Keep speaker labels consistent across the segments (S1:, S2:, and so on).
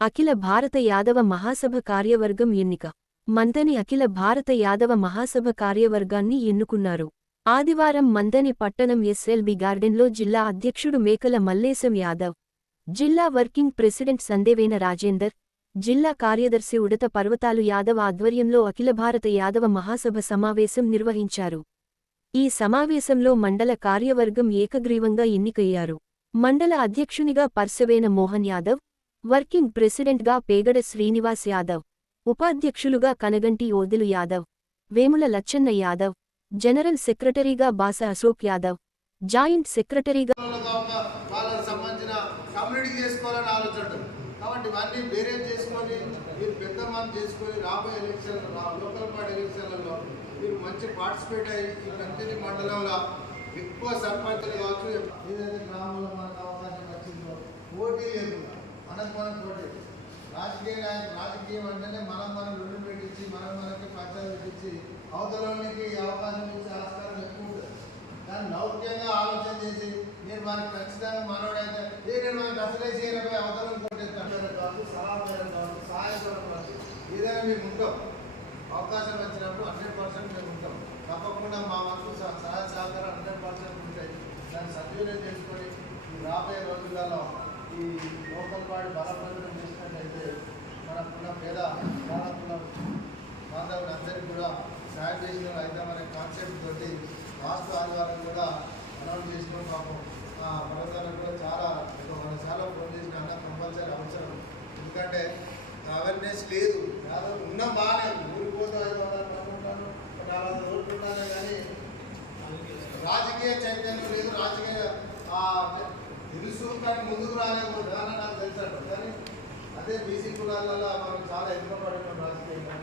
S1: అఖిల భారత యాదవ మహాసభ కార్యవర్గం ఎన్నిక. మందని అఖిల భారత యాదవ మహాసభ కార్యవర్గాన్ని ఎన్నుకున్నారు. ఆదివారం మందని పట్టణం ఎస్ఎల్బి గార్డెన్లో జిల్లా అధ్యక్షుడు మేకల మల్లేశం యాదవ్ జిల్లా వర్కింగ్ ప్రెసిడెంట్ సందేవేన రాజేందర్ జిల్లా కార్యదర్శి ఉడత పర్వతాలు యాదవ్ ఆధ్వర్యంలో అఖిల భారత యాదవ మహాసభ సమావేశం నిర్వహించారు. ఈ సమావేశంలో మండల కార్యవర్గం ఏకగ్రీవంగా ఎన్నికయ్యారు. మండల అధ్యక్షునిగా పర్సవేన మోహన్ యాదవ్ వర్కింగ్ ప్రెసిడెంట్గా పేగడ శ్రీనివాస్ యాదవ్ ఉపాధ్యక్షులుగా కనగంటి ఓదెలు యాదవ్ వేముల లచ్చన్న యాదవ్ జనరల్ సెక్రటరీగా బాస అశోక్ యాదవ్ జాయింట్ సెక్రటరీగా
S2: వాళ్ళకి సంబంధించిన కమ్యూనిటీ చేసుకోవాలని ఆలోచన కాబట్టి ఇవన్నీ వేరే చేసుకొని మీరు పెద్ద మంది చేసుకొని రాబోయే లోకల్ పార్టీ ఎలక్షన్లలో మీరు మంచి పార్టిసిపేట్ అయ్యి ఈ కంపెనీ మండలంలో ఎక్కువ సర్పంచులు కావచ్చు ఏదైతే గ్రామంలో మనకు అవకాశం వచ్చిందో పోటీ లేకుండా మనకు మనం పోటీ రాజకీయ రాజకీయం అంటేనే మనం మనం రెండు పెట్టించి మనం మనకి పంచాయతీ పెట్టించి అవతలకి అవకాశం ఇచ్చే ఆస్కారం ఎక్కువ ఉంటుంది కానీ లౌక్యంగా ఆలోచన చేసి నేను వారికి ఖచ్చితంగా మనవడైతే ఏ నేను వారికి అసలే చేయకపోయి అవతలం కొట్టేస్తాను. కాదు సలహా మేరకు కావచ్చు సహాయపడడం కాదు. ఏదైనా మేము ఉంటాం. అవకాశం వచ్చినప్పుడు హండ్రెడ్ పర్సెంట్ మేము ఉంటాం. తప్పకుండా మా వంతు సహ- సహాయ సహకారం హండ్రెడ్ పర్సెంట్ ఉంటాయి. దాన్ని సద్వినియోగం చేసుకొని రాబోయే రోజులలో ఈ లోకల్ బాడీ బలప్రదం చేసినట్టయితే మనకున్న పేద బాలకుల బాంధవులందరికీ కూడా సాయం చేసిన మన కాన్సెప్ట్ తోటి రాష్ట్ర ఆదివారం కూడా అనౌన్స్ చేసిన పాపం. ఆ కూడా చాలా మన చాలా ఫోన్ చేసిన అన్న కంపల్సరీ అవసరం. ఎందుకంటే అవేర్నెస్ లేదు. యాదవ్ ఉన్న బాగానే ఊరికి పోతే ఐదు అనుకుంటాను నాలుగు ఉన్నానే కానీ రాజకీయ చైతన్యం లేదు. రాజకీయ తెలుసు కానీ ముందుకు రాలేకపోతే అని నాకు తెలుసాడు కానీ అదే బీసీ కులాలలో మనం చాలా ఎదురుపడినాం రాజకీయంగా.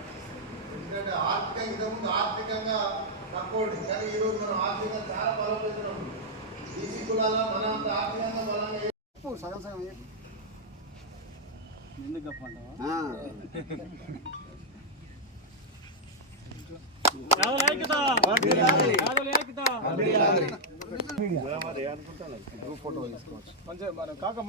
S2: ఎందుకంటే ఆర్థిక ఇంతకుముందు ఆర్థికంగా తక్కువ. కానీ ఈరోజు మనం ఆర్థికంగా చాలా బలోపేతున్నాం బీసీ కులాల్లో మనం అంత ఆర్థికంగా బలంగా
S3: సగం సగం.
S4: ఎందుకు చెప్పంటావా
S5: కాక